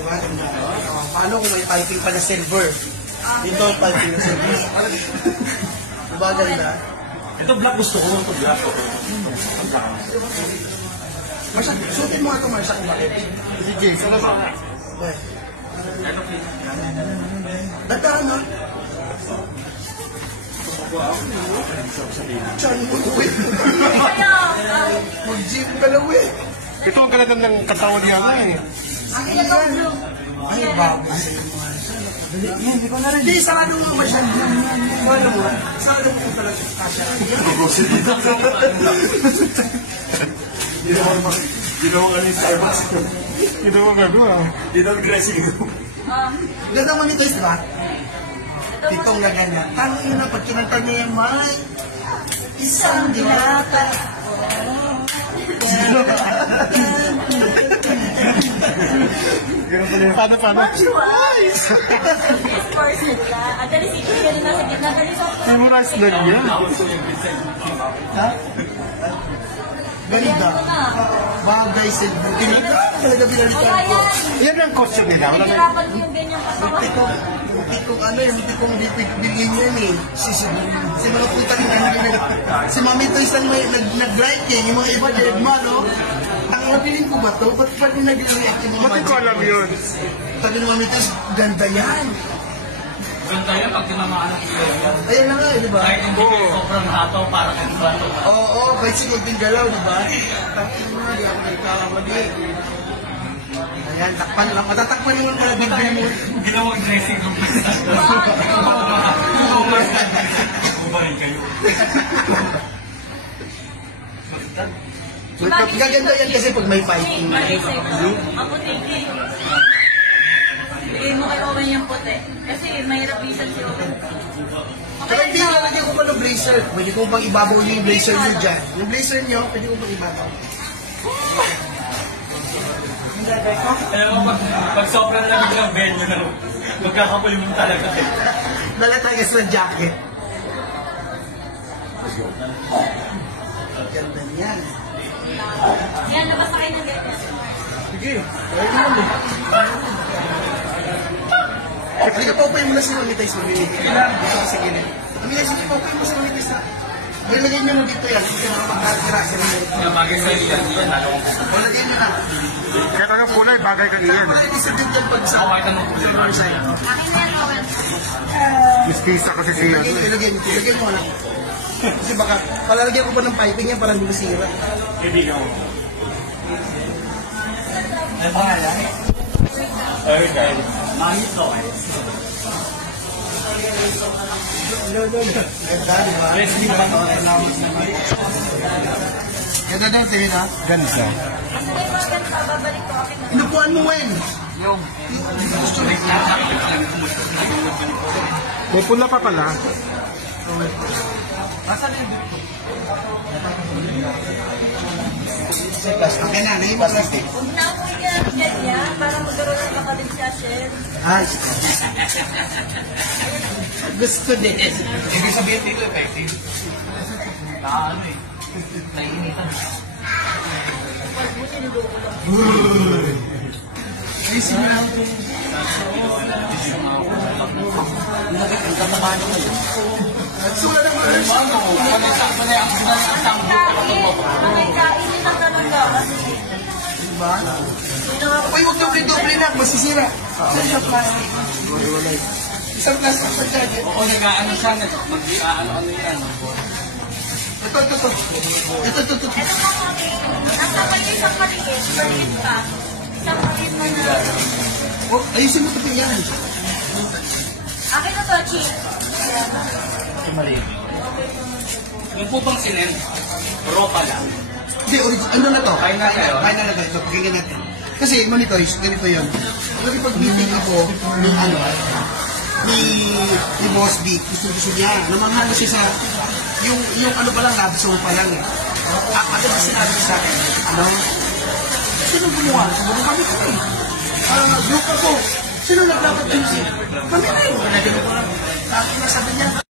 Diba? Ganda. Paano kung may piping pa na silver? Dito ang piping na silver. Diba ganda? Ito black gusto ko. Ito black ko. Marsa, suotin mo nga ito, Marsa, kung bakit. Sige, sana sa akin. Dataan ha? Diyan mo uwi. Mag-gym ka lang uwi. Ito ang ganda ng katawan niya nga eh. Ay, bago sa'yo, Marsa. Hindi ko na rin. Hindi, sarado mo ba siya? Ano mo? Sarado mo kung talaga kasya. Ginawa ka ni Starbucks. Ginawa ka doon ah. Ginawa dressing room. Ganda mo nito, di ba? Itong gaganda. Tangin na, pag kinanta niya yung may isang dilata. Paano? Memorize na niya. Ha? Ganda. Bagay sa bukin. Talaga binalitan ko. Yan ang costume nila. Wala na Muntik kong ano eh, muntik kong bilhin yan eh. Si mga puta rin si Mami ito isang may nag-like eh. Yung mga iba dyan, no? Ang nabilin ko ba ito? Ba't pa rin nag-like yung mga Ba't ko alam yun? Sabi ng Mami ito, ganda yan. Ganda yan pag tinamaan ng ilaw. Ayan na nga eh, di ba? Kahit hindi sobrang hataw para kang bato. Oo, kahit sikunting galaw, di ba? Takpan mo nga, di ako nagkakamali. Ayan, takpan lang. Matatakpan naman pala bigay mo. Ginawang dressing room. Ubahin kayo. Gaganda yan kasi pag may fighting. Ako tingin. Bigay mo kay Owen yung puti. Kasi mahirap bisan si Owen. Kaya hindi, lalagyan ko pa ng blazer. Pwede ko pang ibabaw niyo yung blazer niyo dyan. Yung blazer niyo, pwede ko pang ibabaw. Alam mo, pag sobrang lamig ng venue na magkakapuli mo talaga kayo. Lalatagas ng jacket. Ganda niyan. Yan, labas na kayo ng ganyan. Sige, pwede naman. Halika pa, upayin mo na si Mamitais. Sige lang, dito ka sa gilid. Mamitais, sige pa, upayin mo si Mamitais na. Lagyan niyo mo dito yan. Hindi ka makapagkakira sa rin. Bagay sa iyan, yan. O, lagyan niyo na. Kaya kanyang kulay, bagay ka iyan. Wala yung isa dyan pag sa... Kahit anong kulay. Akin na yan, Owen. Miskisa kasi siya. Lagyan mo na. Kasi baka, palalagyan ko pa ng piping yan para hindi masira. Kaibigan mo. Ano ba yan? Okay. Mahito. Ganda, di ba? Leslie ba ito? Ganda daw, tingin ha? Ganda. Kasi may mga ganito, babalik ko akin na. Inupuan mo, Wen. Yung Gusto rin. May pula pa pala. Okay na, naging mo plastic. Huwag na ako yan, ganyan, para magkaroon ng kapatid si Asher. Ay. Gusto din. ibig sabihin dito effective. Ano eh. Nainitan. Pag mo sinuloko lang. Ay, sinunod. Sulat ang mga Kainin lang talaga. Kasi, diba? Uy, huwag doble-doble na. Masisira. Isang plastic sa jacket. O nag-aano siya, mag-aano yan. Ito. ito pa kami. Ang kapag isang maliit pa. Isang maliit na na. Oh, ayusin mo ito yan. Akin na to, Chief. Mali. Yung po bang sinin, ropa lang. Hindi, ano na to? Kain na kayo. Kain na tayo. So, pakinggan natin. Kasi, monitors, ganito yun. Kasi pag meeting ako ng ano, ni Boss B, gusto niya. Namanghalo siya sa, yung ano pa lang, love song pa lang eh. Agad na sinabi sa akin, ano? Sino gumawa? Subukan kami kami. Group ako. Sino naglapat music? Kami na yun. Nagano ko lang. Sabi niya,